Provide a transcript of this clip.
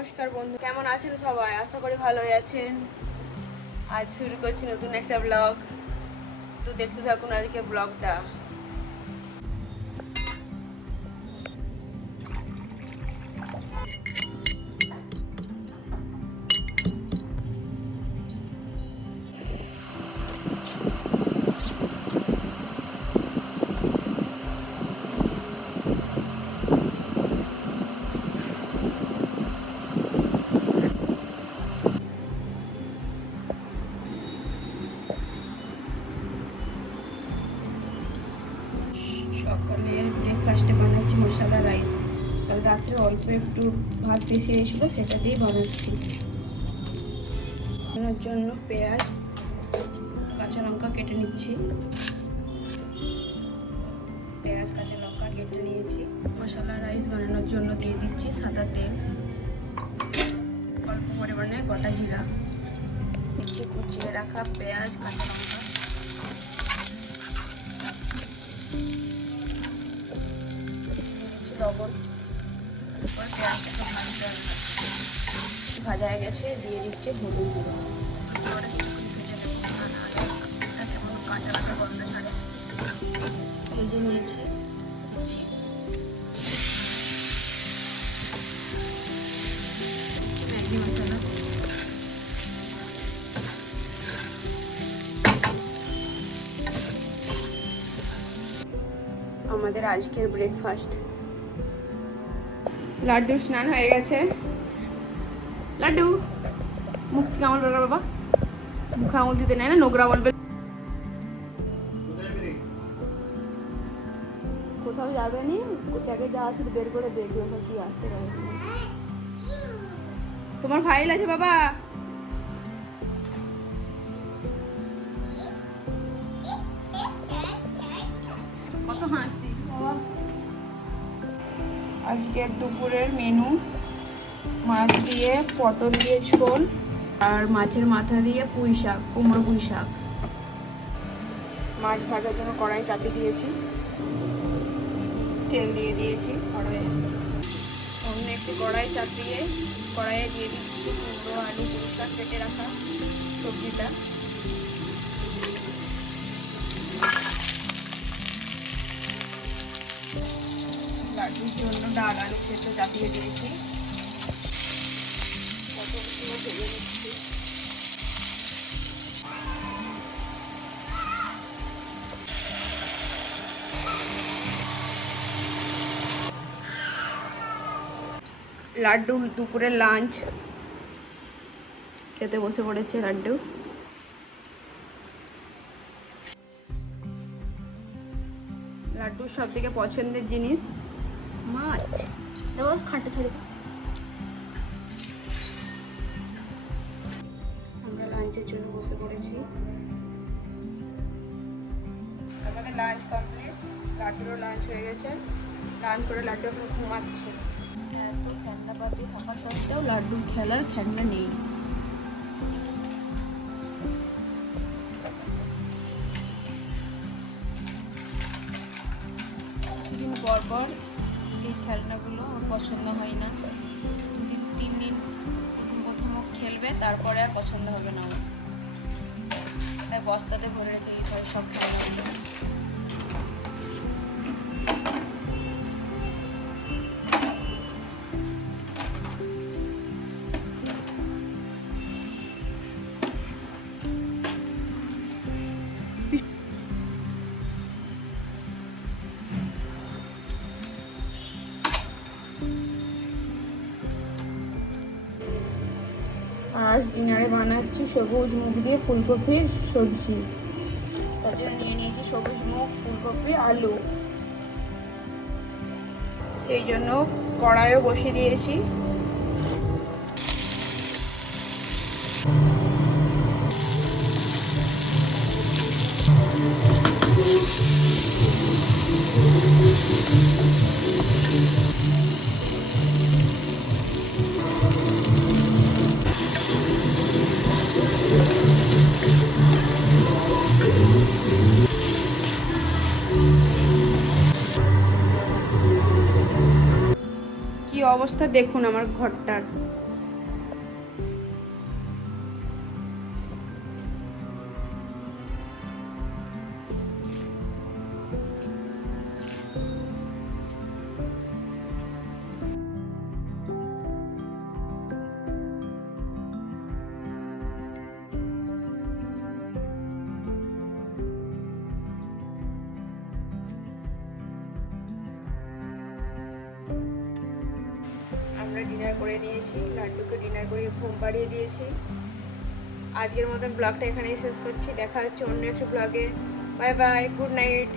নমস্কার বন্ধু, কেমন আছেন সবাই? আশা করি ভালোই আছেন। আজ শুরু করছি নতুন একটা ব্লগ। তো দেখতে থাকুন আজকে ব্লগটা। সকালের ব্রেকফাস্টে বানাচ্ছি মশলা রাইস। কাল রাত্রে অল্প একটু ভাত বেশি হয়েছিল, সেটা দিয়েই বানাচ্ছি। বানানোর জন্য পেঁয়াজ, কাঁচা লঙ্কা কেটে নিচ্ছি। পেঁয়াজ কাঁচা লঙ্কা কেটে নিয়েছি। মশলা রাইস বানানোর জন্য দিয়ে দিচ্ছি সাদা তেল, অল্প পরিমাণে গোটা জিরা দিচ্ছি, কুচিয়ে রাখা পেঁয়াজ কাঁচা লঙ্কা, লবণ। পেঁয়াজটাকে ভাজা হয়ে গেছে, দিয়ে দিচ্ছি হলুদ গুঁড়ো। কাঁচা কাঁচা গন্ধ ছাড়ে ভেজে নিয়েছি। ম্যাগি মশলা, আমাদের আজকের ব্রেকফাস্ট। লাড্ডু স্নান হয়ে গেছে। লাড্ডু মুখ থেকে আমল বের কর বাবা, মুখে আমল দিতে নেয় না, নোংরা বলবে। কোথাও যাবে নি, ব্যাগে যা আছে বের করে দেখবে কি আসছে। তোমার ফাইল আছে বাবা। কত হাসি বাবা। আজকের দুপুরের মেনু মাছ দিয়ে পটল দিয়ে ঝোল আর মাছের মাথা দিয়ে পুঁই শাক, কুমড়ো পুঁই শাক। মাছ ভাজার জন্য কড়াই চাপিয়ে দিয়েছি, তেল দিয়ে দিয়েছি কড়াইয়ে। অন্য একটি কড়াই চাপিয়ে কড়াইয়ে দিয়ে দিচ্ছি কুমড়ো আলু পুঁই শাক কেটে রাখা সবজিটা। লাড্ডুর জন্য ডাল আলু সেদ্ধ চাপিয়ে দিয়েছি, পটলগুলো ভেজে নিচ্ছি। লাড্ডু দুপুরের লাঞ্চ খেতে বসে পড়েছে লাড্ডু। লাড্ডুর সব থেকে পছন্দের জিনিস মাছ। খাটে ছাড়ি। আমরা লাঞ্চের জন্য বসে পড়েছি। আমাদের লাঞ্চ কমপ্লিট, লাড্ডুরও লাঞ্চ হয়ে গেছে। লাঞ্চ করে লাড্ডু এখন ঘুমাচ্ছে। এত খেলনাপাতি থাকা সত্ত্বেও লাড্ডুর খেলার খেলনা নেই। কিছুদিন পর পর এই খেলনাগুলো আমার পছন্দ হয় না। 2-3 দিন প্রথম খেলবে, তারপরে আর পছন্দ হবে না আমার। তাই বস্তাতে ভরে রেখে দিতে হয় সব খেলনাগুলো। আজ ডিনারে বানাচ্ছি সবুজ মুগ দিয়ে ফুলকপির সবজি। তার জন্য নিয়ে নিয়েছি সবুজ মুগ, ফুলকপি, আলু। সেই জন্য কড়াইও বসিয়ে দিয়েছি। কি অবস্থা দেখুন আমার ঘরটার। আমরা ডিনার করে নিয়েছি, লাড্ডুকে ডিনার করে ঘুম পাড়িয়ে দিয়েছি। আজকের মতন ব্লগটা এখানেই শেষ করছি, দেখা হচ্ছে অন্য একটা ব্লগে। Bye bye, good night.